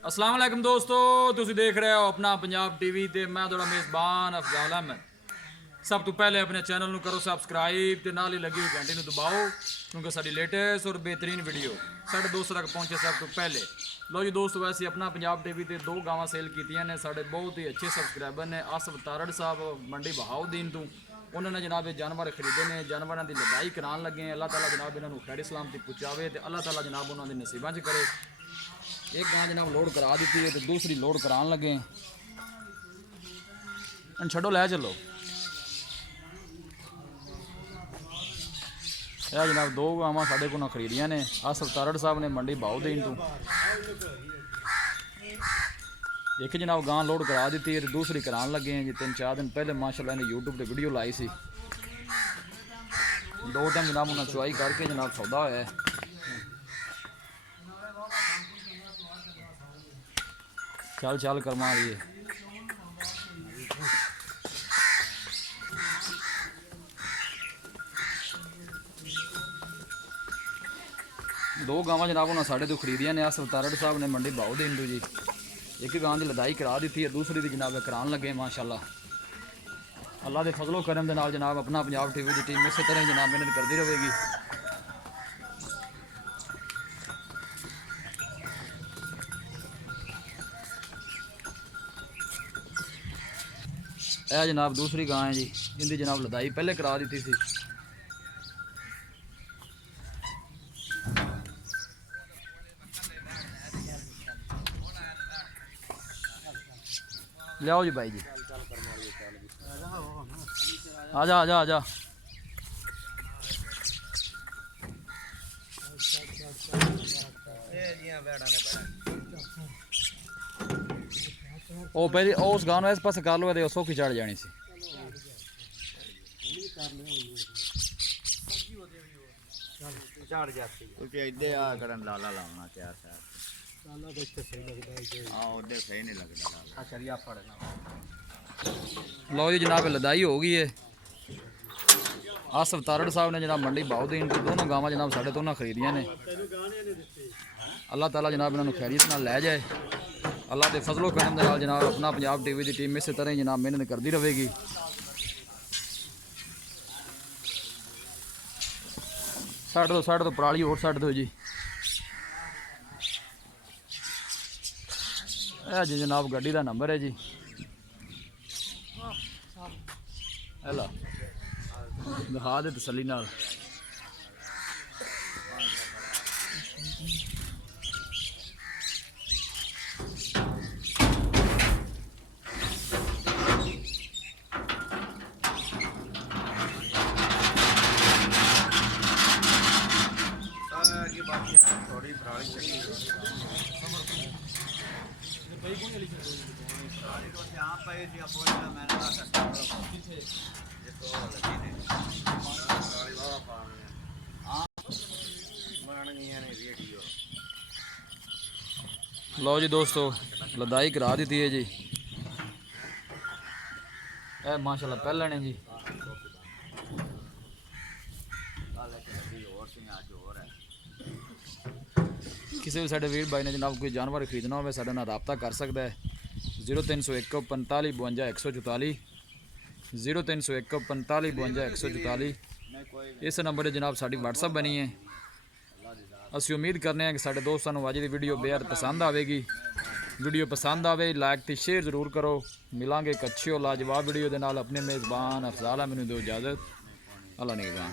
अस्सलाम वालेकुम दोस्तों, तुसी देख रहे हो अपना पंजाब टीवी ते मैं थोड़ा मेज़बान अफजाल अहमद। सब तो पहले अपने चैनल को करो सब्सक्राइब ते नाल ही लगी हुई घंटी दबाओ क्योंकि साड़ी लेटेस्ट और बेहतरीन वीडियो साढ़े दोस्तों तक पहुंचे सब तो पहले। लो जी दोस्तों, वैसे अपना पंजाब टीवी ते 2 गावां सेल कीतियां ने। साढ़े बहुत ही अच्छे सबसक्राइबर ने आसफ तारड़ साहब मंडी बहाउद्दीन तो उन्होंने जनाब ये जानवर खरीदे ने, जानवरों की लड़ाई करान लगे हैं। अल्लाह ताला जनाब इन्होंने खैर सलामती पहुँचावे तो अल्लाह ताला जनाब उन्होंने नसीबा च करे। एक गां जनाब लोड करा दी है तो दूसरी लोड करान लगे छड़ो लै चलो। यह जनाब 2 गावां साढ़े को खरीदियां ने आसफ तारड़ साहब ने मंडी बहाउद्दीन तो। एक जनाब गां लोड करा दी है तो दूसरी करान लगे हैं जी। 3-4 दिन पहले माशाल्लाह ने यूट्यूब पर वीडियो लाई सी। 2 टाइम जनाब उन्हें चुआई करके जनाब सौदा होया है। चल चल कर मारिए। दो गावां जनाब उन्होंने साढ़े तो खरीदियां ने आसफ तारड़ साहब ने मंडी बहाउद्दीन तो जी। एक गां की लदाई करा दी है, दूसरी की जनाब करान लगे माशाल्लाह। अल्लाह के फजलो करम के नाल जनाब अपना पंजाब टीवी की टीम इस तरह जनाब मेहनत करती रहेगी। यह जनाब दूसरी गां है जी, इनकी जनाब लदाई पहले करा दी थी। लियाओ जी भाई जी, आजा आजा आजा। ओ पहले उस गां इस पास कर लो, सौखी चढ़ जानी सी। लाला लाना क्या सही नहीं लगता। लो जी जनाब लदाई हो गई है। आसफ तारड़ साहब ने जनाब मंडी बहाउद्दीन की दोनों गावां जनाब साढ़े तो खरीदियां ने। अल्लाह ताला जनाब इन्होंने खैरियत नाल लै जाए। अल्लाह के फजलो करम दे नाल जनाब अपना पंजाब टीवी की टीम इस तरह जनाब मेहनत करती रहेगी। साढ़े तो पराली और साढ़े दो जी। यह जी जनाब गड्डी का नंबर है जी। हेला दिखा दे तसली नाल। थोड़ी पराली लो जी दोस्तों लदाई करा दी है जी। ए माशाल्लाह पहले ने जी। किसी भी साढ़े वीर भाई ने जनाब कोई जानवर खरीदना हो साढ़े नाल राबता कर सकता है। 0301 45 52 144 0301 45 52 144 इस नंबर पर जनाब साड़ी व्हाट्सअप बनी है। असी उम्मीद करने हैं कि साढ़े दोस्तों को अज की वीडियो बेहद पसंद आएगी। वीडियो पसंद आए लाइक तो शेयर जरूर करो। मिलांगे एक अच्छी और लाजवाब वीडियो के नाल। अपने मेज़बान अफजाल अहमद दो इजाज़त। अल्लाह निगहबान।